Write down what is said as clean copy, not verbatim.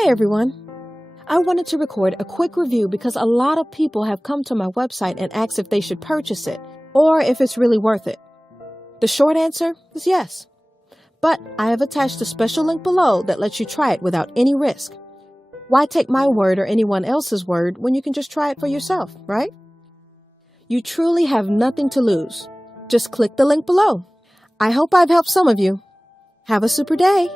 Hey everyone! I wanted to record a quick review because a lot of people have come to my website and asked if they should purchase it or if it's really worth it. The short answer is yes. But I have attached a special link below that lets you try it without any risk. Why take my word or anyone else's word when you can just try it for yourself, right? You truly have nothing to lose. Just click the link below. I hope I've helped some of you. Have a super day!